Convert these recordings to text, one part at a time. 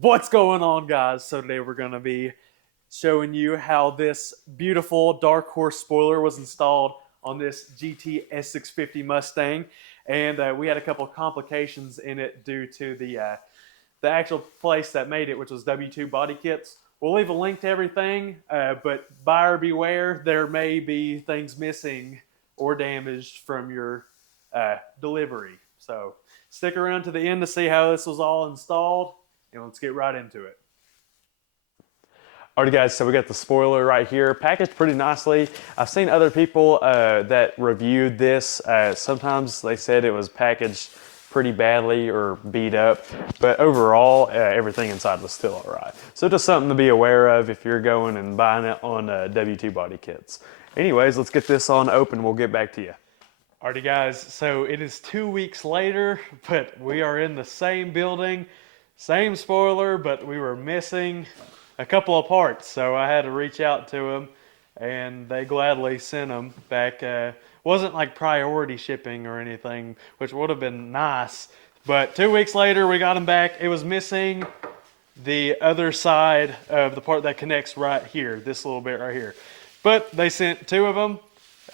What's going on, guys? So today we're going to be showing you how this beautiful Dark Horse spoiler was installed on this GT S650 Mustang, and we had a couple of complications in it due to the actual place that made it, which was W2 Body Kits. We'll leave a link to everything, but buyer beware, there may be things missing or damaged from your delivery. So stick around to the end to see how this was all installed, and let's get right into it. Alright guys, so we got the spoiler right here, packaged pretty nicely. I've seen other people that reviewed this. Sometimes they said it was packaged pretty badly or beat up, but overall everything inside was still alright. So just something to be aware of if you're going and buying it on W2 Body Kits. Anyways, let's get this on open. We'll get back to you. Alrighty guys, so it is 2 weeks later, but we are in the same building, same spoiler, but we were missing a couple of parts, so I had to reach out to them, and they gladly sent them back. Wasn't like priority shipping or anything, which would have been nice, but 2 weeks later we got them back. It was missing the other side of the part that connects right here, this little bit right here. But they sent two of them,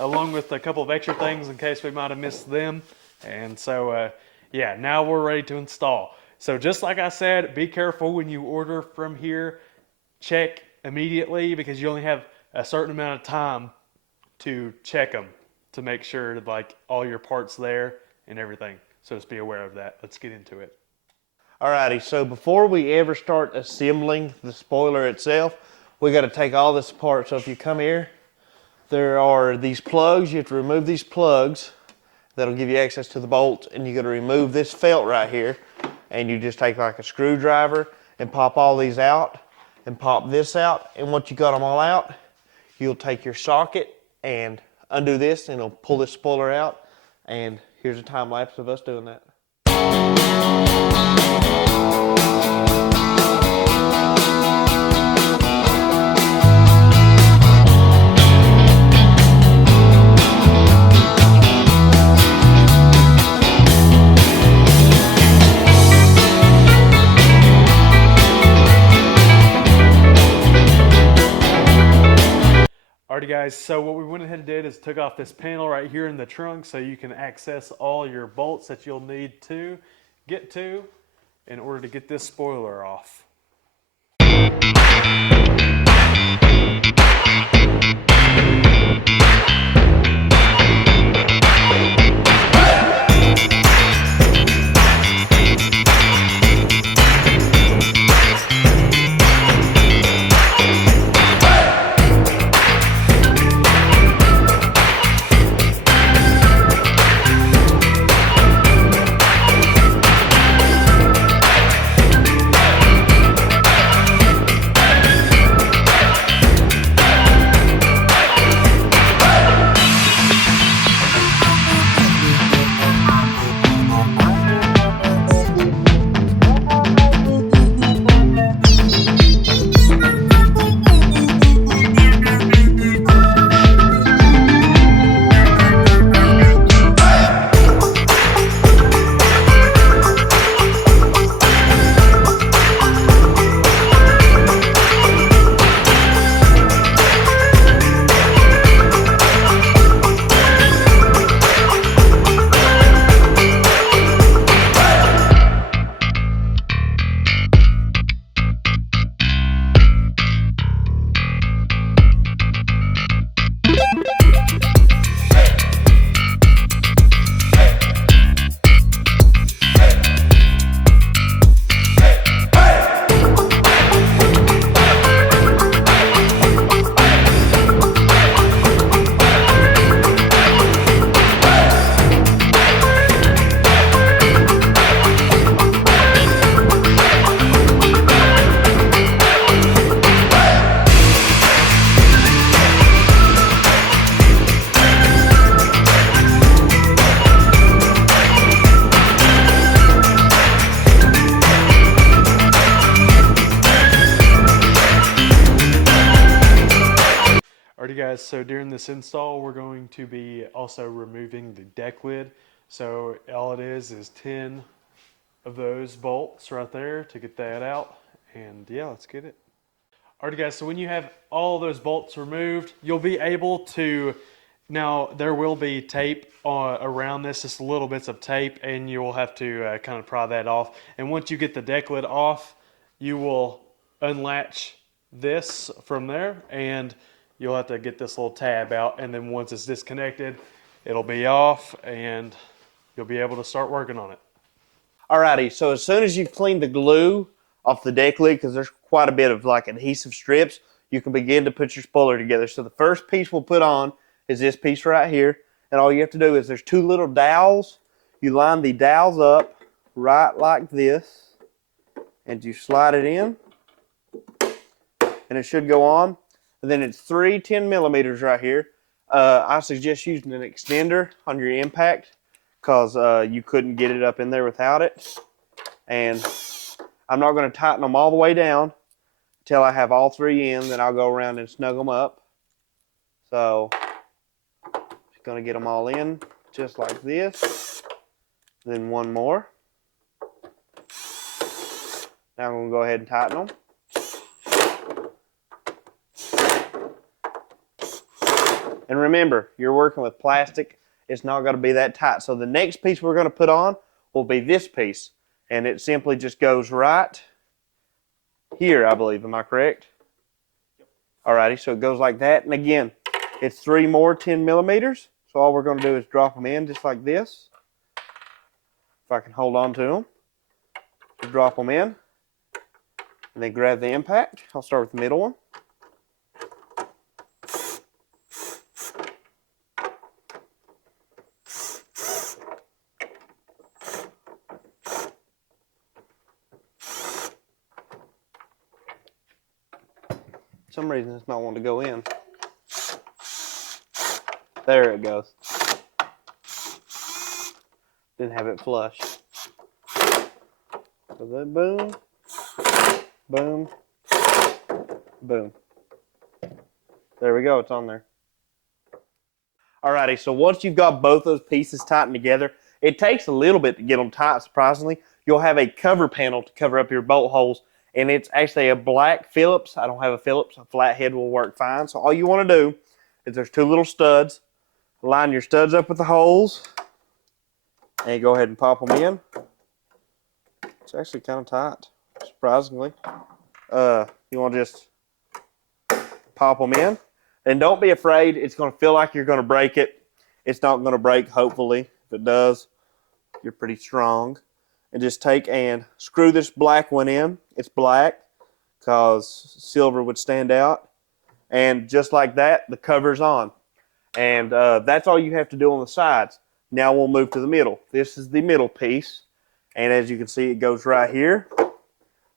along with a couple of extra things in case we might have missed them. And so, yeah, now we're ready to install. So just like I said, be careful when you order from here. Check immediately because you only have a certain amount of time to check them to make sure that like all your parts there and everything. So just be aware of that. Let's get into it. Alrighty, so before we ever start assembling the spoiler itself, we got to take all this apart. So if you come here, there are these plugs. You have to remove these plugs. That'll give you access to the bolts, and you got to remove this felt right here, and you just take like a screwdriver and pop all these out and pop this out. And once you got them all out, you'll take your socket and undo this, and it'll pull this spoiler out. And here's a time lapse of us doing that. Alrighty guys, so what we went ahead and did is took off this panel right here in the trunk so you can access all your bolts that you'll need to get to in order to get this spoiler off. Alrighty guys, so during this install we're going to be also removing the deck lid. So all it is 10 of those bolts right there to get that out, And yeah, let's get it. Alright guys, so when you have all those bolts removed, you'll be able to, now there will be tape around this, just little bits of tape, and you will have to kind of pry that off. And once you get the deck lid off, you will unlatch this from there, and you'll have to get this little tab out, and then once it's disconnected, it'll be off, and you'll be able to start working on it. Alrighty, so as soon as you've cleaned the glue off the deck lid, because there's quite a bit of like adhesive strips, you can begin to put your spoiler together. So the first piece we'll put on is this piece right here. And all you have to do is there's two little dowels. You line the dowels up right like this. And you slide it in. And it should go on. And then it's 3 10mm right here. I suggest using an extender on your impact, because you couldn't get it up in there without it. And I'm not going to tighten them all the way down until I have all 3 in. Then I'll go around and snug them up. So just going to get them all in just like this. Then one more. Now I'm going to go ahead and tighten them. And remember, you're working with plastic. It's not going to be that tight. So the next piece we're going to put on will be this piece. And it simply just goes right here, I believe. Am I correct? Alrighty, so it goes like that. And again, it's 3 more 10mm. So all we're going to do is drop them in just like this. If I can hold on to them. Drop them in. And then grab the impact. I'll start with the middle one. For some reason it's not wanting to go in. There it goes. Didn't have it flush. So then boom, boom, boom. There we go, it's on there. Alrighty, so once you've got both those pieces tightened together, it takes a little bit to get them tight, surprisingly. You'll have a cover panel to cover up your bolt holes, and it's actually a black Phillips. I don't have a Phillips, a flathead will work fine. So all you want to do is there's 2 little studs. Line your studs up with the holes, and you go ahead and pop them in. It's actually kind of tight, surprisingly. You want to just pop them in. And don't be afraid, it's going to feel like you're going to break it. It's not going to break, hopefully. If it does, you're pretty strong. And just take and screw this black one in. It's black because silver would stand out. And just like that, the cover's on. And that's all you have to do on the sides. Now we'll move to the middle. This is the middle piece. And as you can see, it goes right here.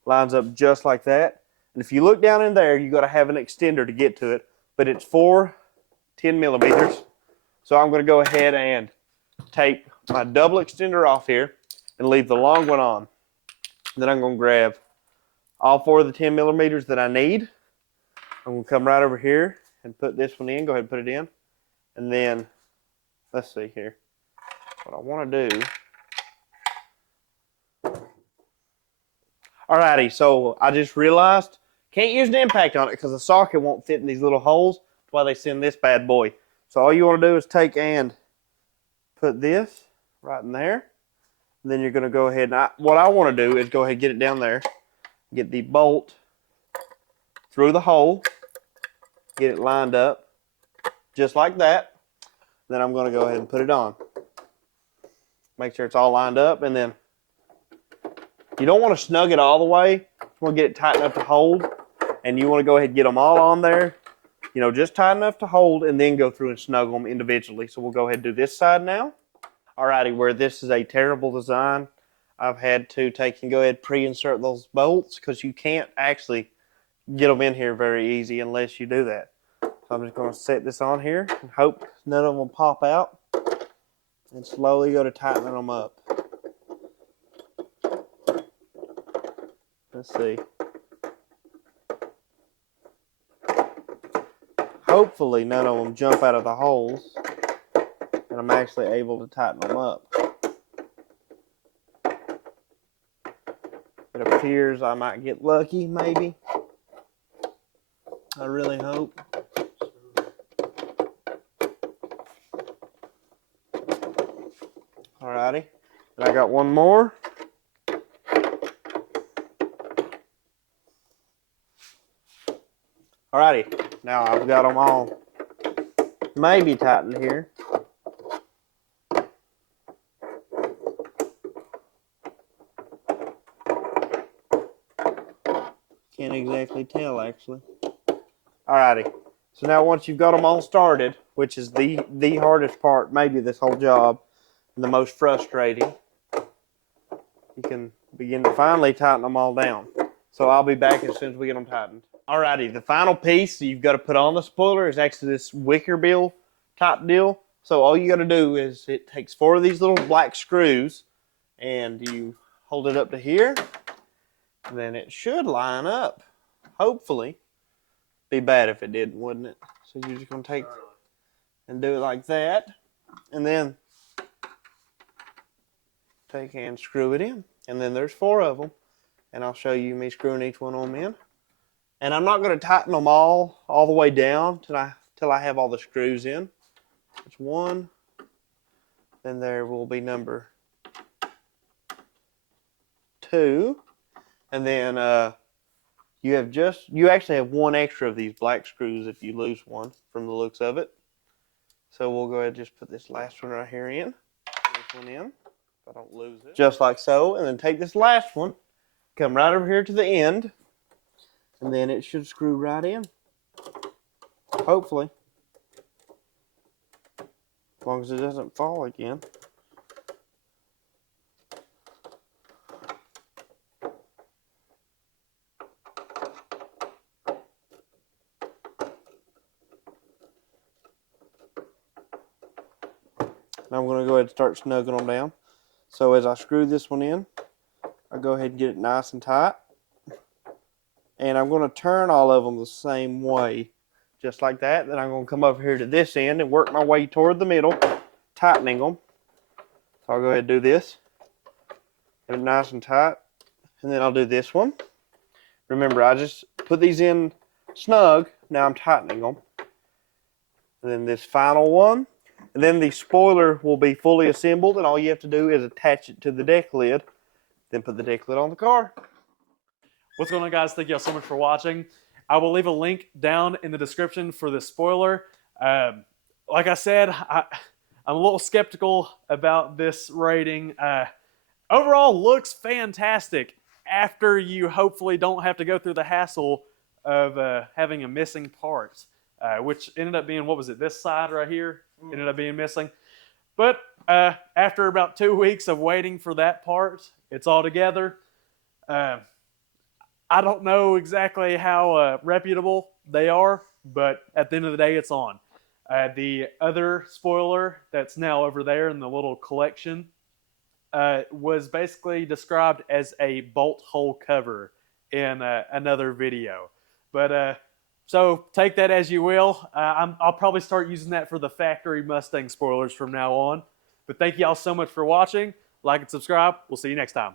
Lines up just like that. And if you look down in there, you've got to have an extender to get to it. But it's 4 10mm. So I'm going to go ahead and take my double extender off here and leave the long one on. Then I'm going to grab all 4 of the 10mm that I need. I'm going to come right over here and put this one in. Go ahead and put it in. And then, let's see here. What I want to do. Alrighty, so I just realized can't use an impact on it because the socket won't fit in these little holes. That's why they send this bad boy. So all you want to do is take and put this right in there. And then you're going to go ahead and what I want to do is go ahead and get it down there. Get the bolt through the hole. Get it lined up just like that. Then I'm going to go ahead and put it on. Make sure it's all lined up, and then you don't want to snug it all the way. You want to get it tight enough to hold, and you want to go ahead and get them all on there. You know, just tight enough to hold, and then go through and snug them individually. So we'll go ahead and do this side now. Alrighty, where this is a terrible design, I've had to take and go ahead and pre-insert those bolts because you can't actually get them in here very easy unless you do that. So I'm just going to set this on here and hope none of them pop out, and slowly go to tightening them up. Let's see. Hopefully none of them jump out of the holes and I'm actually able to tighten them up. Get a appears I might get lucky, maybe. I really hope. Alrighty. And I got one more. Alrighty. Now I've got them all maybe tightened here. Can't exactly tell, actually. Alrighty. So now once you've got them all started, which is the hardest part, maybe this whole job, and the most frustrating, you can begin to finally tighten them all down. So I'll be back as soon as we get them tightened. Alrighty, the final piece you've got to put on the spoiler is actually this wicker bill type deal. So all you got to do is it takes 4 of these little black screws and you hold it up to here, and then it should line up, hopefully. Be bad if it didn't, wouldn't it? So you're just going to take and do it like that, and then take and screw it in. And then there's 4 of them, and I'll show you me screwing each one of them in. And I'm not going to tighten them all the way down till I have all the screws in. It's 1. Then there will be number 2, and then you actually have 1 extra of these black screws if you lose one from the looks of it. So we'll go ahead and just put this last one right here in. This one in, so I don't lose it. Just like so, and then take this last one, come right over here to the end, and then it should screw right in. Hopefully. As long as it doesn't fall again. Now I'm going to go ahead and start snugging them down. So as I screw this one in, I go ahead and get it nice and tight. And I'm going to turn all of them the same way, just like that. Then I'm going to come over here to this end and work my way toward the middle, tightening them. So I'll go ahead and do this. Get it nice and tight. And then I'll do this one. Remember, I just put these in snug. Now I'm tightening them. And then this final one. And then the spoiler will be fully assembled, and all you have to do is attach it to the deck lid, then put the deck lid on the car. What's going on, guys? Thank you all so much for watching. I will leave a link down in the description for this spoiler. Like I said, I'm a little skeptical about this rating. Overall, looks fantastic after you hopefully don't have to go through the hassle of having a missing part, which ended up being, what was it, this side right here? Ended up being missing. But after about 2 weeks of waiting for that part, it's all together. I don't know exactly how reputable they are, but at the end of the day, it's on. The other spoiler that's now over there in the little collection was basically described as a bolt hole cover in another video. But so take that as you will. I'll probably start using that for the factory Mustang spoilers from now on. But thank you all so much for watching. Like and subscribe. We'll see you next time.